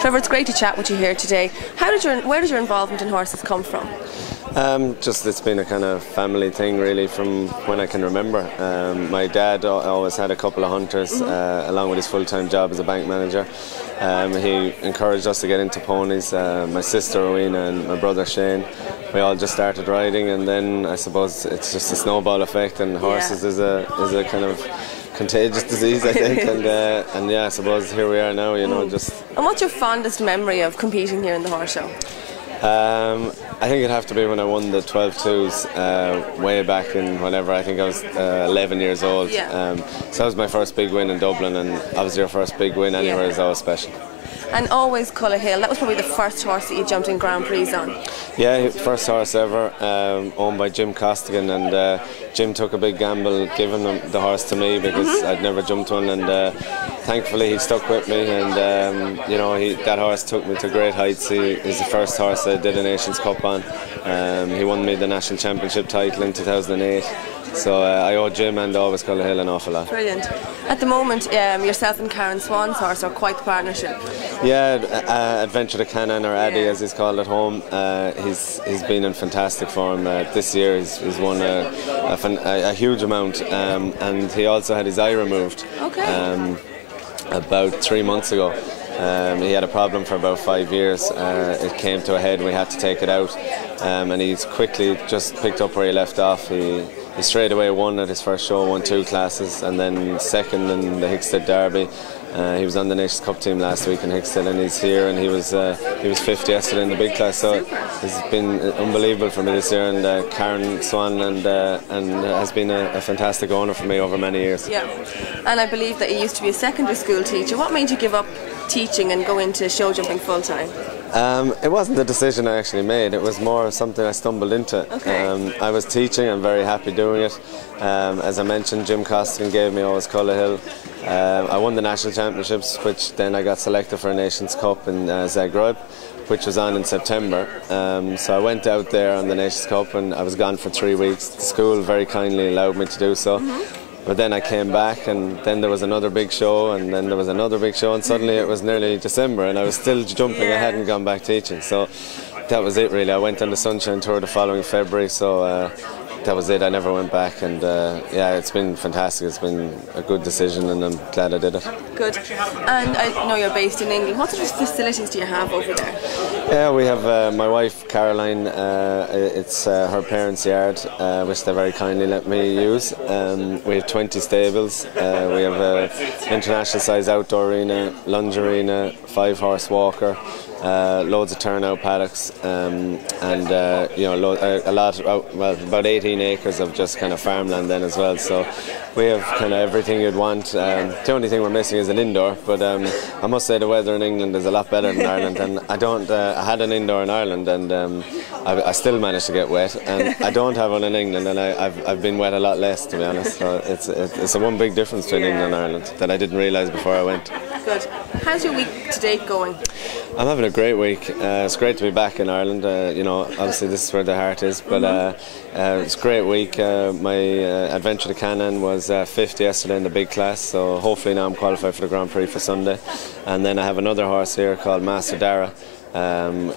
Trevor, it's great to chat with you here today. Where did your involvement in horses come from? Just it's been a kind of family thing really from when I can remember. My dad always had a couple of hunters along with his full-time job as a bank manager. He encouraged us to get into ponies. My sister Rowena and my brother Shane, we all just started riding, and then I suppose it's just a snowball effect, and horses is a kind of contagious disease, I think, and yeah, I suppose here we are now, you know, just. And what's your fondest memory of competing here in the horse show? I think it'd have to be when I won the 12-2s way back in whenever, I think I was 11 years old. Yeah. So that was my first big win in Dublin, and obviously your first big win anywhere is always special. And always Connolly, that was probably the first horse that you jumped in Grand Prix on. Yeah, first horse ever, owned by Jim Costigan, and Jim took a big gamble giving the horse to me because I'd never jumped one, and thankfully he stuck with me, and you know, that horse took me to great heights. He's the first horse I did a Nations Cup on. He won me the National Championship title in 2008. So I owe Jim and always Connolly an awful lot. Brilliant. At the moment, yourself and Karen Swan's horse are quite the partnership. Yeah, Adventure to Cannon, or Addy as he's called at home. He's been in fantastic form. This year he's won a huge amount, and he also had his eye removed about 3 months ago. He had a problem for about 5 years. It came to a head and we had to take it out, and he's quickly just picked up where he left off. He straight away won at his first show, won 2 classes, and then second in the Hickstead Derby. He was on the Nations Cup team last week in Hickstead, and he's here, and he was 5th yesterday in the big class. So it's been unbelievable for me this year, and Karen Swan and has been a fantastic owner for me over many years. Yeah, and I believe that you used to be a secondary school teacher. What made you give up teaching and go into show jumping full time? It wasn't a decision I actually made. It was more something I stumbled into. Okay. I was teaching. I'm very happy doing it. As I mentioned, Jim Costigan gave me always Connolly. I won the national championships, which then I got selected for a Nations Cup in Zagreb, which was on in September. So I went out there on the Nations Cup, and I was gone for 3 weeks. The school very kindly allowed me to do so. But then I came back, and then there was another big show, and then there was another big show, and suddenly it was nearly December and I was still jumping. I hadn't gone back teaching, so that was it really. I went on the Sunshine Tour the following February, so that was it. I never went back, and yeah, it's been fantastic. It's been a good decision, and I'm glad I did it. Good. And I know you're based in England. What sort of facilities do you have over there? Yeah, we have my wife Caroline. It's her parents' yard, which they very kindly let me use. We have 20 stables. We have an international size outdoor arena, lunge arena, 5-horse walker. Loads of turnout paddocks, and you know, about 18 acres of just kind of farmland then as well. So we have kind of everything you'd want. The only thing we're missing is an indoor, but I must say the weather in England is a lot better than Ireland, and I had an indoor in Ireland, and I still managed to get wet, and I don't have one in England, and I've been wet a lot less, to be honest. So it's a one big difference between England and Ireland that I didn't realise before I went. Good. How's your week to date going? I'm having a great week. It's great to be back in Ireland. You know, obviously this is where the heart is, but it's a great week. My Adventure to Cannon was 5th yesterday in the big class, so hopefully now I'm qualified for the Grand Prix for Sunday. And then I have another horse here called Master Dara.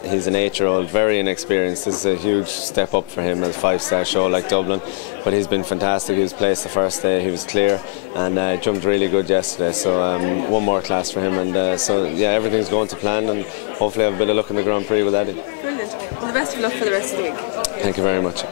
He's an 8-year-old, very inexperienced. This is a huge step up for him, a 5-star show like Dublin, but he's been fantastic. He was placed the first day, he was clear, and jumped really good yesterday, so one more class for him, and so yeah, everything's going to plan, and hopefully I have a bit of luck in the Grand Prix with Eddie. Brilliant. Well, the best of luck for the rest of the week. Thank you very much.